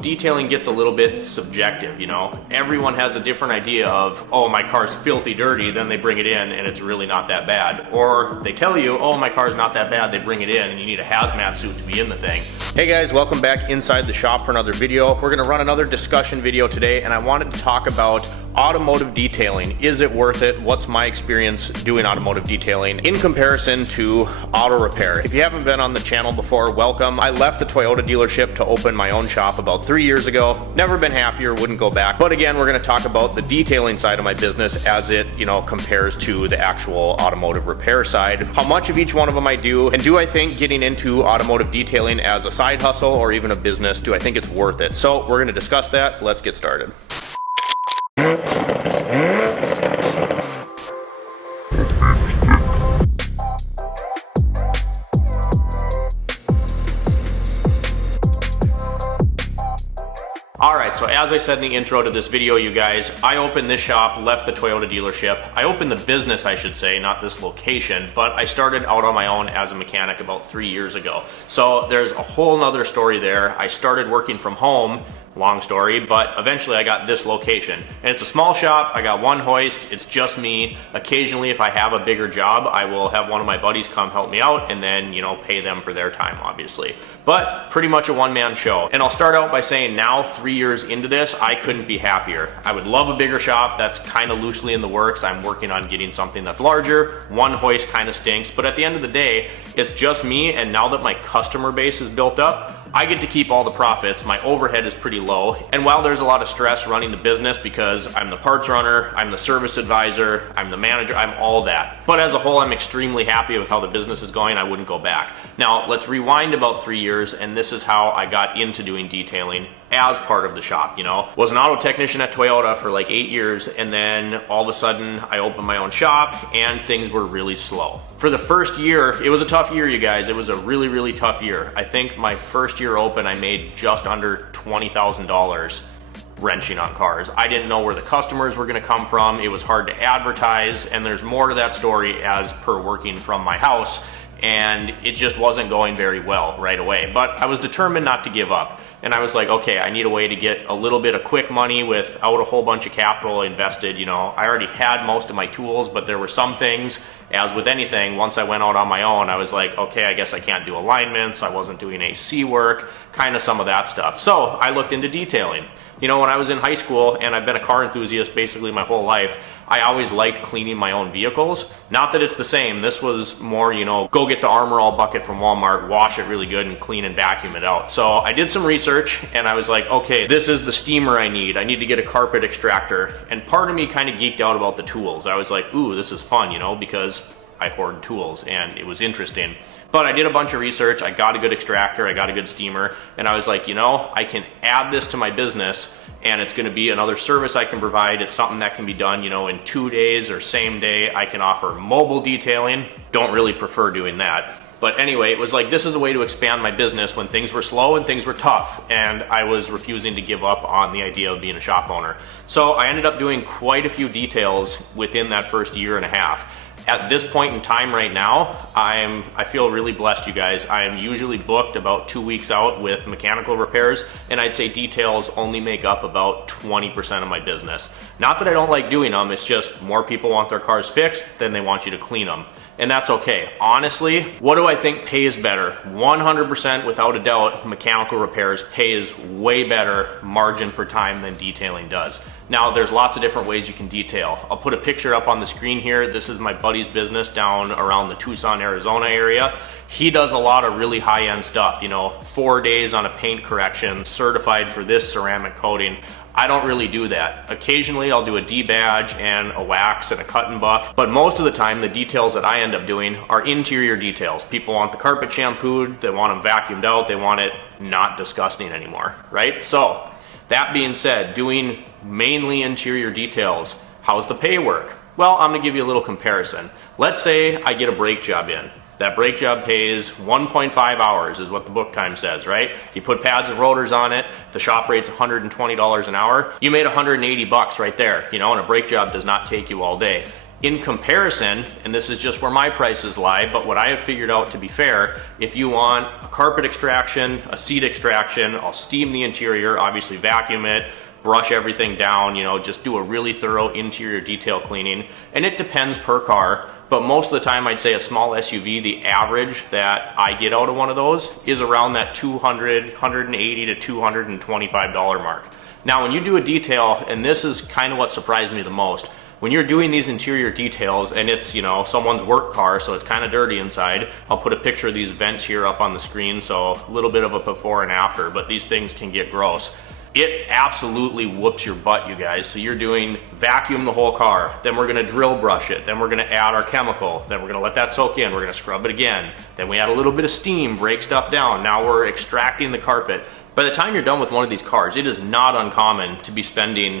Detailing gets a little bit subjective, you know. Everyone has a different idea of, oh, my car's filthy dirty, then they bring it in and it's really not that bad. Or they tell you, oh, my car's not that bad, they bring it in and you need a hazmat suit to be in the thing. Hey guys, welcome back inside the shop for another video. We're gonna run another discussion video today, and I wanted to talk about automotive detailing. Is it worth it? What's my experience doing automotive detailing in comparison to auto repair? If you haven't been on the channel before, welcome. I left the Toyota dealership to open my own shop about 3 years ago. Never been happier, wouldn't go back. But again, we're gonna talk about the detailing side of my business as it, compares to the actual automotive repair side. How much of each one of them I do, and do I think getting into automotive detailing as a side hustle or even a business, do I think it's worth it? So we're gonna discuss that. Let's get started. Alright, so as I said in the intro to this video, you guys, I opened this shop, left the Toyota dealership. I opened the business, I should say, not this location, but I started out on my own as a mechanic about 3 years ago. So there's a whole nother story there. I started working from home. Long story, but eventually I got this location. And it's a small shop, I got one hoist, it's just me. Occasionally if I have a bigger job, I will have one of my buddies come help me out and then, pay them for their time, obviously. But pretty much a one-man show. And I'll start out by saying now, 3 years into this, I couldn't be happier. I would love a bigger shop. That's kind of loosely in the works. I'm working on getting something that's larger. One hoist kind of stinks, but at the end of the day, it's just me, and now that my customer base is built up, I get to keep all the profits. My overhead is pretty low. And while there's a lot of stress running the business because I'm the parts runner, I'm the service advisor, I'm the manager, I'm all that. But as a whole, I'm extremely happy with how the business is going. I wouldn't go back. Now, let's rewind about 3 years, and this is how I got into doing detailing as part of the shop, Was an auto technician at Toyota for like 8 years, and then all of a sudden I opened my own shop and things were really slow. For the first year, it was a tough year, you guys. It was a really, really tough year. I think my first year open, I made just under $20,000 wrenching on cars. I didn't know where the customers were gonna come from. It was hard to advertise, and there's more to that story as per working from my house. And it just wasn't going very well right away. But I was determined not to give up. And I was like, okay, I need a way to get a little bit of quick money without a whole bunch of capital invested. I already had most of my tools, but there were some things, as with anything, once I went out on my own, I was like, okay, I guess I can't do alignments. I wasn't doing AC work, kind of some of that stuff. So I looked into detailing. When I was in high school, and I've been a car enthusiast basically my whole life, I always liked cleaning my own vehicles. Not that it's the same. This was more, go get the Armor All bucket from Walmart, wash it really good, and clean and vacuum it out. So I did some research, and I was like, okay, this is the steamer I need. I need to get a carpet extractor. And part of me kind of geeked out about the tools. I was like, ooh, this is fun, because I hoard tools, and it was interesting. But I did a bunch of research, I got a good extractor, I got a good steamer, and I was like, I can add this to my business, and it's gonna be another service I can provide. It's something that can be done, in 2 days or same day. I can offer mobile detailing. Don't really prefer doing that. But anyway, it was like, this is a way to expand my business when things were slow and things were tough, and I was refusing to give up on the idea of being a shop owner. So I ended up doing quite a few details within that first year and a half. At this point in time right now, I feel really blessed, you guys. I am usually booked about 2 weeks out with mechanical repairs, and I'd say details only make up about 20% of my business. Not that I don't like doing them, it's just more people want their cars fixed than they want you to clean them. And that's okay. Honestly, what do I think pays better? 100% without a doubt, mechanical repairs pays way better margin for time than detailing does. Now, there's lots of different ways you can detail. I'll put a picture up on the screen here. This is my buddy's business down around the Tucson, Arizona area. He does a lot of really high-end stuff, 4 days on a paint correction, certified for this ceramic coating. I don't really do that. Occasionally I'll do a debadge and a wax and a cut and buff, but most of the time the details that I end up doing are interior details. People want the carpet shampooed, they want them vacuumed out, they want it not disgusting anymore, right? So, that being said, doing mainly interior details, how's the pay work? Well, I'm gonna give you a little comparison. Let's say I get a brake job in. That brake job pays 1.5 hours is what the book time says, right? You put pads and rotors on it, the shop rate's $120 an hour. You made 180 bucks right there, and a brake job does not take you all day. In comparison, and this is just where my prices lie, but what I have figured out to be fair, if you want a carpet extraction, a seat extraction, I'll steam the interior, obviously vacuum it, brush everything down, you know, just do a really thorough interior detail cleaning. And it depends per car, but most of the time I'd say a small SUV, the average that I get out of one of those is around that $200, $180 to $225 mark. Now when you do a detail, and this is kind of what surprised me the most, when you're doing these interior details and it's, you know, someone's work car, so it's kind of dirty inside, I'll put a picture of these vents here up on the screen, so a little bit of a before and after, but these things can get gross. It absolutely whoops your butt, you guys. So you're doing vacuum the whole car, then we're gonna drill brush it, then we're gonna add our chemical, then we're gonna let that soak in, we're gonna scrub it again, then we add a little bit of steam, break stuff down, now we're extracting the carpet. By the time you're done with one of these cars, it is not uncommon to be spending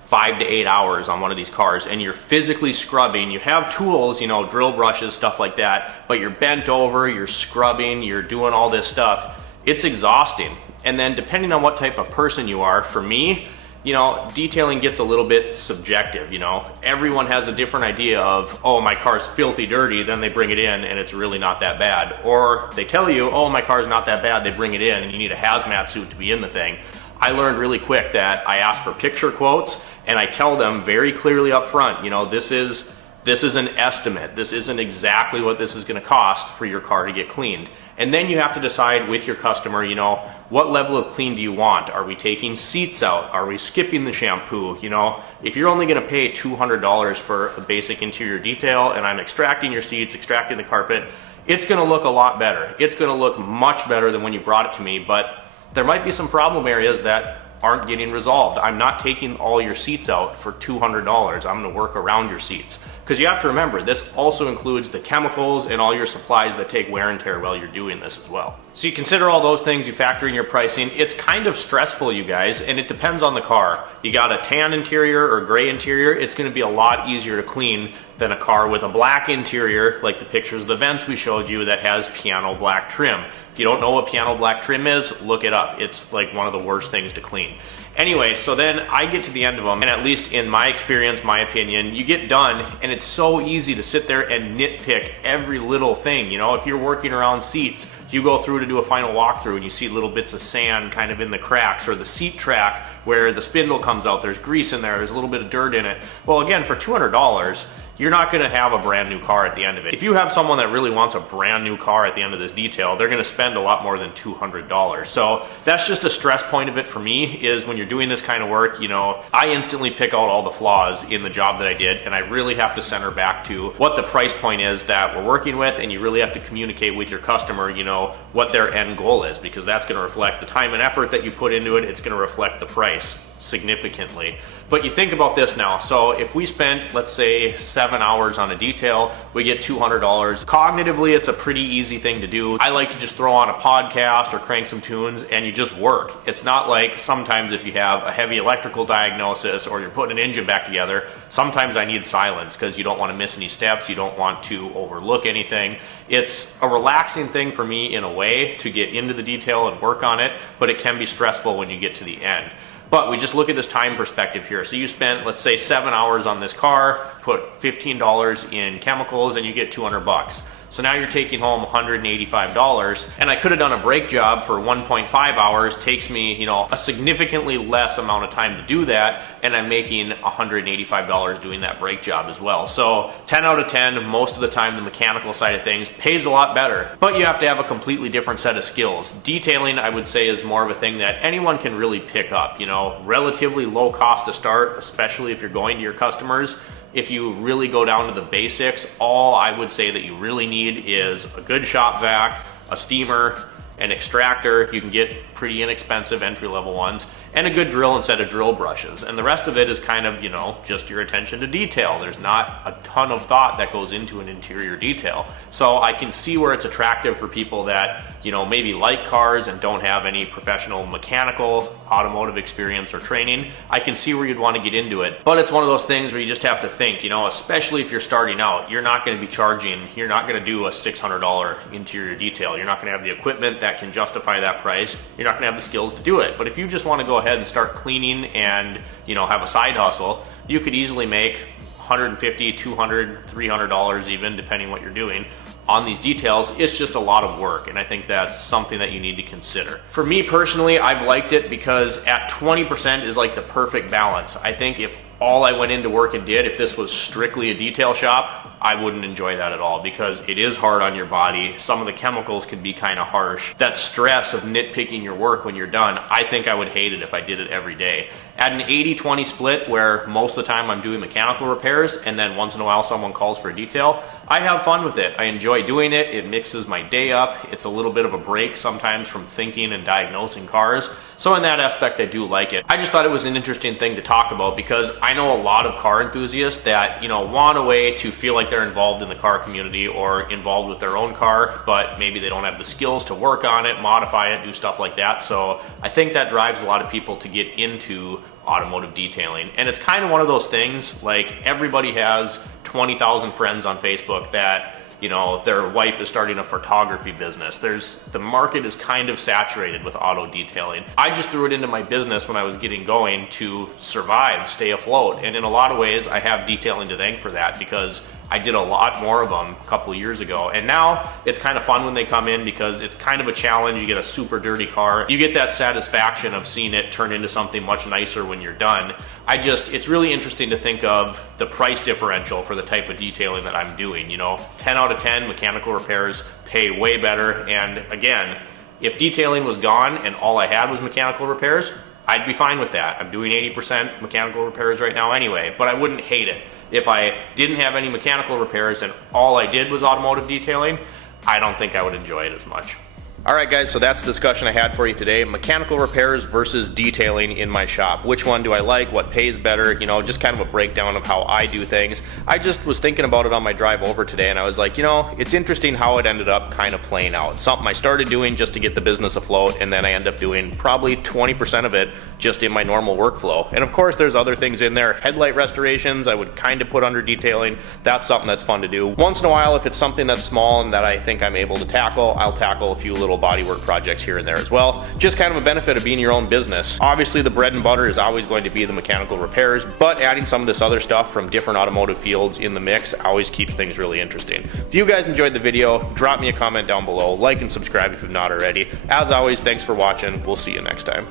5 to 8 hours on one of these cars, and you're physically scrubbing. You have tools, you know, drill brushes, stuff like that, but you're bent over, you're scrubbing, you're doing all this stuff. It's exhausting. And then depending on what type of person you are, for me, you know, detailing gets a little bit subjective, you know. Everyone has a different idea of, oh, my car's filthy dirty, then they bring it in and it's really not that bad. Or they tell you, oh, my car's not that bad, they bring it in and you need a hazmat suit to be in the thing. I learned really quick that I ask for picture quotes and I tell them very clearly up front, you know, this is an estimate. This isn't exactly what this is going to cost for your car to get cleaned. And then you have to decide with your customer, you know, what level of clean do you want? Are we taking seats out? Are we skipping the shampoo? You know, if you're only going to pay $200 for a basic interior detail and I'm extracting your seats, extracting the carpet, it's going to look a lot better. It's going to look much better than when you brought it to me, but there might be some problem areas that aren't getting resolved. I'm not taking all your seats out for $200. I'm going to work around your seats. Because you have to remember, this also includes the chemicals and all your supplies that take wear and tear while you're doing this as well. So you consider all those things, you factor in your pricing. It's kind of stressful, you guys, and it depends on the car. You got a tan interior or gray interior, it's going to be a lot easier to clean than a car with a black interior, like the pictures of the vents we showed you that has piano black trim. If you don't know what piano black trim is, look it up. It's like one of the worst things to clean. Anyway, so then I get to the end of them, and at least in my experience, my opinion, you get done, and it's so easy to sit there and nitpick every little thing. You know, if you're working around seats, you go through to do a final walkthrough and you see little bits of sand kind of in the cracks, or the seat track where the spindle comes out, there's grease in there, there's a little bit of dirt in it. Well, again, for $200, you're not going to have a brand new car at the end of it. If you have someone that really wants a brand new car at the end of this detail, they're going to spend a lot more than $200. So that's just a stress point of it for me, is when you're doing this kind of work, you know, I instantly pick out all the flaws in the job that I did, and I really have to center back to what the price point is that we're working with, and you really have to communicate with your customer, you know, what their end goal is, because that's going to reflect the time and effort that you put into it. It's going to reflect the price significantly. But you think about this now. So if we spent, let's say, 7 hours on a detail, we get $200. Cognitively, it's a pretty easy thing to do. I like to just throw on a podcast or crank some tunes and you just work. It's not like sometimes if you have a heavy electrical diagnosis or you're putting an engine back together, sometimes I need silence because you don't want to miss any steps. You don't want to overlook anything. It's a relaxing thing for me in a way to get into the detail and work on it, but it can be stressful when you get to the end. But we just look at this time perspective here. So you spent, let's say, 7 hours on this car, put $15 in chemicals, and you get 200 bucks. So now you're taking home $185, and I could have done a brake job for 1.5 hours. Takes me, you know, a significantly less amount of time to do that, and I'm making $185 doing that brake job as well. So 10 out of 10, most of the time the mechanical side of things pays a lot better, but you have to have a completely different set of skills. Detailing, I would say, is more of a thing that anyone can really pick up. You know, relatively low cost to start, especially if you're going to your customers. If you really go down to the basics, all I would say that you really need is a good shop vac, a steamer, an extractor. You can get pretty inexpensive entry-level ones, and a good drill and set of drill brushes. And the rest of it is kind of, you know, just your attention to detail. There's not a ton of thought that goes into an interior detail. So I can see where it's attractive for people that, you know, maybe like cars and don't have any professional mechanical, automotive experience or training. I can see where you'd want to get into it. But it's one of those things where you just have to think, you know, especially if you're starting out, you're not going to be charging, you're not going to do a $600 interior detail. You're not going to have the equipment that can justify that price. You're not going to have the skills to do it. But if you just want to go ahead and start cleaning and, you know, have a side hustle, you could easily make $150, $200, $300 even, depending what you're doing on these details. It's just a lot of work, and I think that's something that you need to consider. For me personally, I've liked it because at 20% is like the perfect balance. I think if all I went into work and did, if this was strictly a detail shop, I wouldn't enjoy that at all because it is hard on your body. Some of the chemicals can be kind of harsh. That stress of nitpicking your work when you're done, I think I would hate it if I did it every day. At an 80-20 split where most of the time I'm doing mechanical repairs and then once in a while someone calls for a detail, I have fun with it. I enjoy doing it. It mixes my day up. It's a little bit of a break sometimes from thinking and diagnosing cars. So in that aspect, I do like it. I just thought it was an interesting thing to talk about because I know a lot of car enthusiasts that, you know, want a way to feel like they're involved in the car community or involved with their own car, but maybe they don't have the skills to work on it, modify it, do stuff like that. So I think that drives a lot of people to get into automotive detailing. And it's kind of one of those things, like everybody has 20,000 friends on Facebook that, you know, their wife is starting a photography business. The market is kind of saturated with auto detailing. I just threw it into my business when I was getting going to survive, stay afloat. And in a lot of ways, I have detailing to thank for that because I did a lot more of them a couple years ago. And now it's kind of fun when they come in because it's kind of a challenge. You get a super dirty car. You get that satisfaction of seeing it turn into something much nicer when you're done. It's really interesting to think of the price differential for the type of detailing that I'm doing. You know, 10 out of 10 mechanical repairs pay way better. And again, if detailing was gone and all I had was mechanical repairs, I'd be fine with that. I'm doing 80% mechanical repairs right now anyway, but I wouldn't hate it. If I didn't have any mechanical repairs and all I did was automotive detailing, I don't think I would enjoy it as much. Alright guys, so that's the discussion I had for you today. Mechanical repairs versus detailing in my shop. Which one do I like? What pays better? You know, just kind of a breakdown of how I do things. I just was thinking about it on my drive over today and I was like, you know, it's interesting how it ended up kind of playing out. Something I started doing just to get the business afloat and then I end up doing probably 20% of it just in my normal workflow. And of course there's other things in there. Headlight restorations I would kind of put under detailing. That's something that's fun to do. Once in a while, if it's something that's small and that I think I'm able to tackle, I'll tackle a few little bodywork projects here and there as well. Just kind of a benefit of being your own business. Obviously the bread and butter is always going to be the mechanical repairs, but adding some of this other stuff from different automotive fields in the mix always keeps things really interesting. If you guys enjoyed the video, drop me a comment down below, like and subscribe if you've not already. As always, thanks for watching. We'll see you next time.